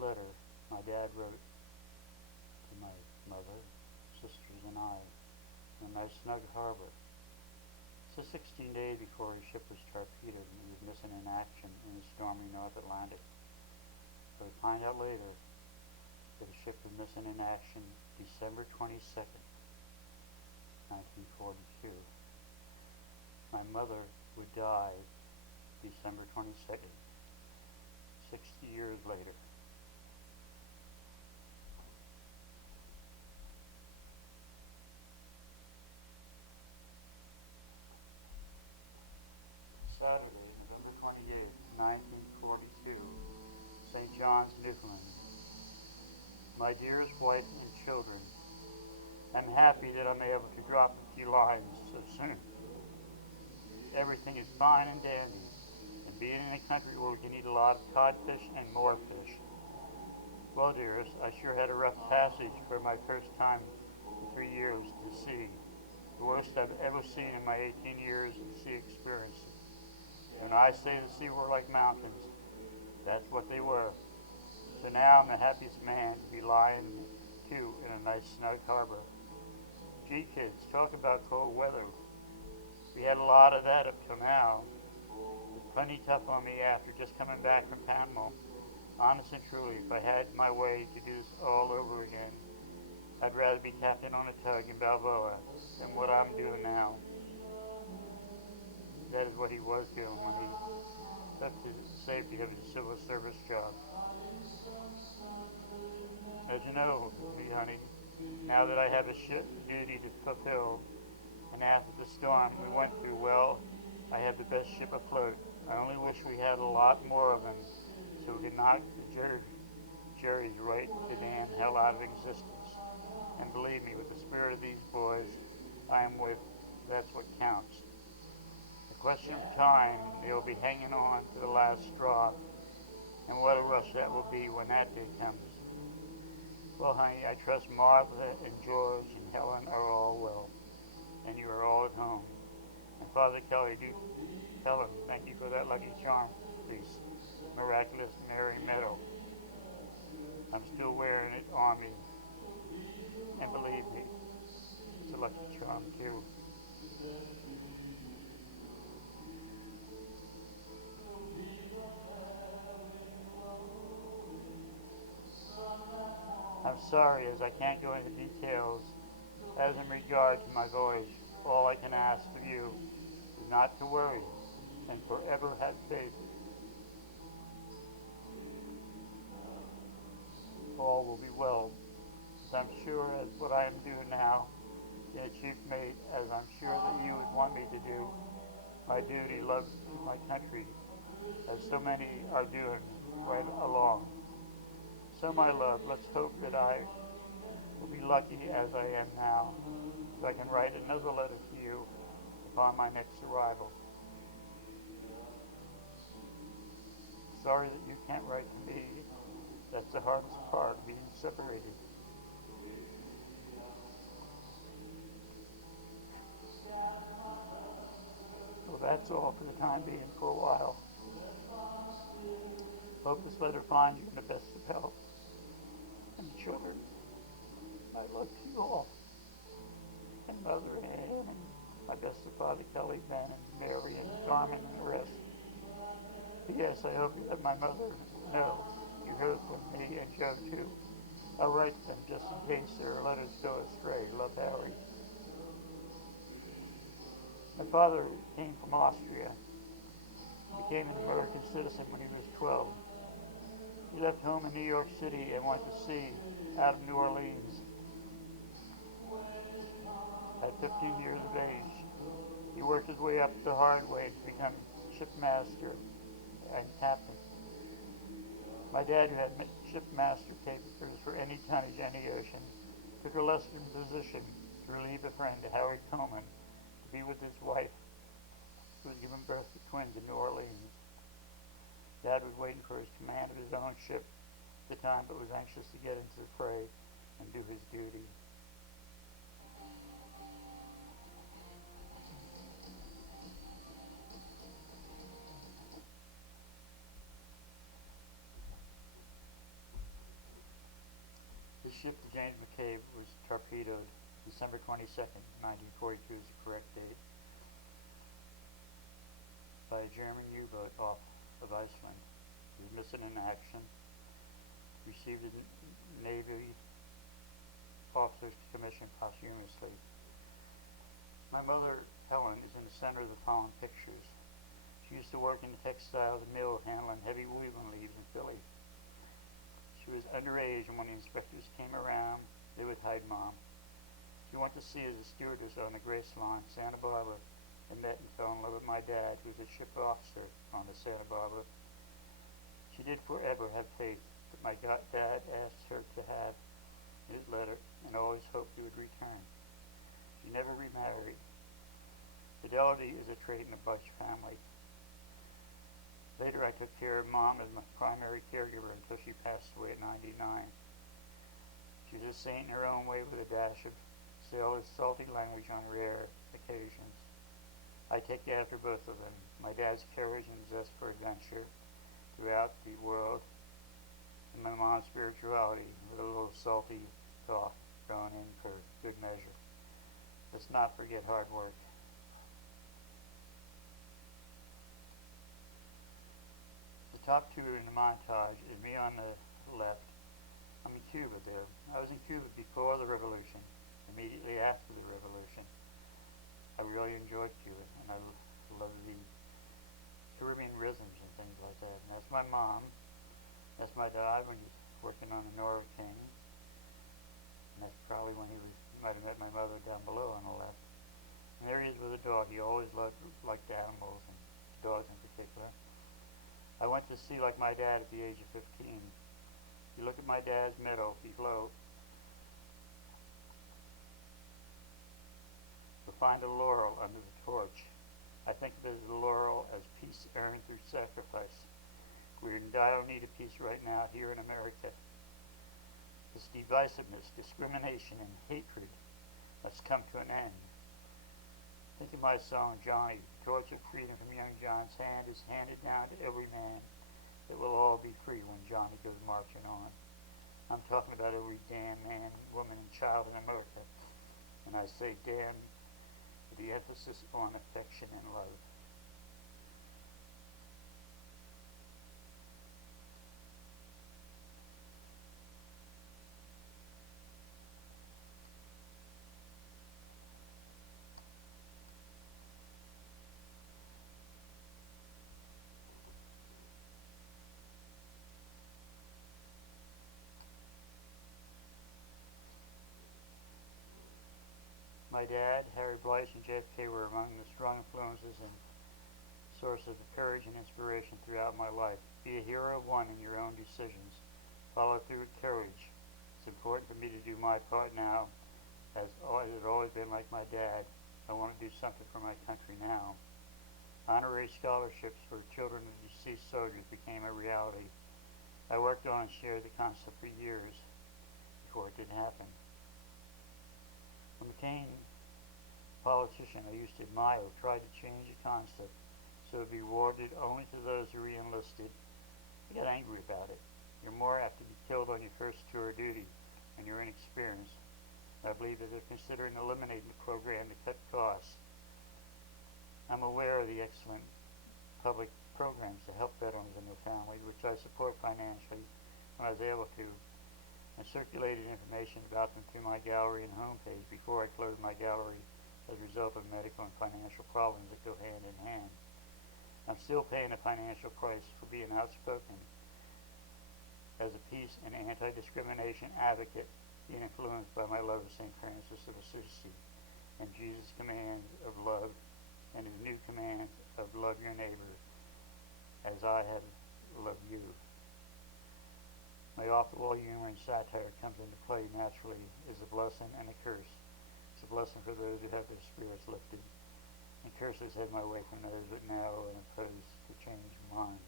letter my dad wrote to my mother, sisters, and I in a nice snug harbor. So 16 days before his ship was torpedoed and he was missing in action in the stormy North Atlantic. But we find out later that the ship was missing in action December 22nd, 1942. My mother would die December 22nd, 60 years later. Saturday, November 28th, 1942, St. John's, Newfoundland. My dearest wife and children, I'm happy that I'm able to drop a few lines so soon. Everything is fine and dandy, and being in a country where we can eat a lot of codfish and more fish. Well, dearest, I sure had a rough passage for my first time in 3 years to sea, the worst I've ever seen in my 18 years of sea experience. When I say the sea were like mountains, that's what they were. So now I'm the happiest man to be lying to in a nice snug harbor. Gee, kids, talk about cold weather. We had a lot of that up till now. It was plenty tough on me after just coming back from Panama. Honest and truly, if I had my way to do this all over again, I'd rather be captain on a tug in Balboa than what I'm doing now. That is what he was doing when he left the safety of his civil service job. As you know, me honey, now that I have a duty to fulfill, and after the storm we went through, well, I have the best ship afloat. I only wish we had a lot more of them so we could knock the juries right the damn hell out of existence. And believe me, with the spirit of these boys I am with, that's what counts. Question of time, they'll be hanging on to the last straw, and what a rush that will be when that day comes. Well, honey, I trust Martha and George and Helen are all well, and you are all at home. And Father Kelly, do tell him thank you for that lucky charm, please. Miraculous Mary medal. I'm still wearing it on me, and believe me, it's a lucky charm too. I'm sorry as I can't go into details. As in regard to my voyage, all I can ask of you is not to worry and forever have faith. All will be well, as I'm sure as what I am doing now, being a chief mate, as I'm sure that you would want me to do, my duty, love to my country, as so many are doing right along. So my love, let's hope that I will be lucky as I am now, so I can write another letter to you upon my next arrival. Sorry that you can't write to me. That's the hardest part, being separated. Well, that's all for the time being for a while. Hope this letter finds you in the best of health. And children, I love you all. And Mother Ann, and my best of Father Kelly, Ben, and Mary, and Carmen, and the rest. P.S. I hope you let my mother know you heard from me and Joe too. I'll write to them just in case their letters go astray. Love, Harry. My father came from Austria. He became an American citizen when he was 12. He left home in New York City and went to sea out of New Orleans. At 15 years of age, he worked his way up the hard way to become shipmaster and captain. My dad, who had shipmaster papers for any tonnage, any ocean, took a lesser position to relieve a friend, Harry Coleman, to be with his wife, who was giving birth to twins in New Orleans. Dad was waiting for his command of his own ship at the time, but was anxious to get into the fray and do his duty. ship, the James McCabe, was torpedoed December 22nd, 1942 is the correct date, by a German U-boat off of Iceland. He was missing in action, received a Navy officer's commission posthumously. My mother, Helen, is in the center of the following pictures. She used to work in the textiles mill handling heavy weaving leaves in Philly. She was underage, and when the inspectors came around, they would hide Mom. She went to sea as a stewardess on the Grace Line, Santa Barbara, and met and fell in love with my dad, who was a ship officer on the Santa Barbara. She did forever have faith that my dad asked her to have his letter and always hoped he would return. She never remarried. Fidelity is a trait in the Bush family. Later I took care of Mom as my primary caregiver until she passed away at 99. She was a saint in her own way with a dash of sailor's salty language on rare occasions. I take after both of them. My dad's courage and zest for adventure throughout the world, and my mom's spirituality with a little salty talk thrown in for good measure. Let's not forget hard work. The top two in the montage is me on the left. I'm in Cuba there. I was in Cuba before the revolution, immediately after the revolution. I really enjoyed Cuba, and I love the Caribbean rhythms and things like that. And that's my mom. That's my dad when he's working on the Nora King. And that's probably when he might have met my mother down below on the left. And there he is with a dog. He always liked animals, and dogs in particular. I went to sea like my dad at the age of 15. You look at my dad's medal below, you'll find a laurel under the torch. I think of it as a laurel as peace earned through sacrifice. We're in dire need of peace right now here in America. This divisiveness, discrimination, and hatred must come to an end. Think of my song, Johnny. The torch of freedom from young John's hand is handed down to every man. That we'll all be free when Johnny goes marching on. I'm talking about every damn man, woman, and child in America. And I say damn with the emphasis on affection and love. My dad, Harry Blythe, and JFK were among the strong influences and sources of courage and inspiration throughout my life. Be a hero of one in your own decisions. Follow through with courage. It's important for me to do my part now, as it has always been like my dad. I want to do something for my country now. Honorary scholarships for children of deceased soldiers became a reality. I worked on and shared the concept for years before it did happen. When I became a politician, I used to admire, tried to change the concept so it would be awarded only to those who re-enlisted. I got angry about it. You're more apt to be killed on your first tour of duty and you're inexperienced. I believe that they're considering eliminating the program to cut costs. I'm aware of the excellent public programs to help veterans and their families, which I support financially when I was able to, and circulated information about them through my gallery and homepage before I closed my gallery as a result of medical and financial problems that go hand in hand. I'm still paying a financial price for being outspoken as a peace and anti-discrimination advocate, being influenced by my love of St. Francis of Assisi and Jesus' command of love and his new command of love your neighbor as I have loved you. My off-the-wall humor and satire comes into play naturally as a blessing and a curse. It's a blessing for those who have their spirits lifted, and curses head my way from those that narrow and oppose to change minds.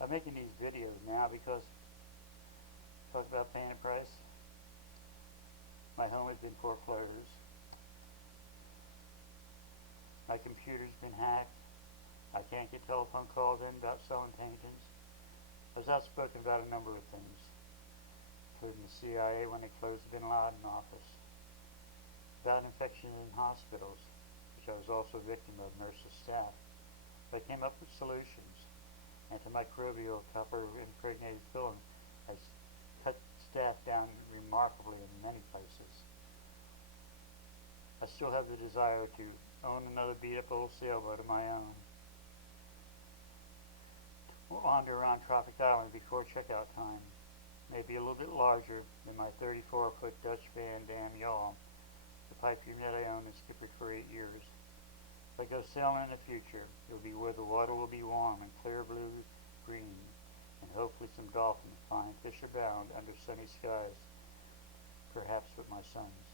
I'm making these videos now because talk about paying a price. My home has been foreclosed. My computer's been hacked. I can't get telephone calls in about selling paintings. I was outspoken about a number of things, including the CIA when they closed the Bin Laden office, about infections in hospitals, which I was also a victim of nurses' staff. But I came up with solutions. Antimicrobial copper impregnated film has cut staff down remarkably in many places. I still have the desire to own another beat-up old sailboat of my own. To wander around Tropic Island before checkout time. Maybe a little bit larger than my 34-foot Dutch Van Dam yawl, the pipe net I owned and skippered for 8 years. If I go sailing in the future, it will be where the water will be warm and clear blue green, and hopefully some dolphins flying fish abound under sunny skies, perhaps with my sons.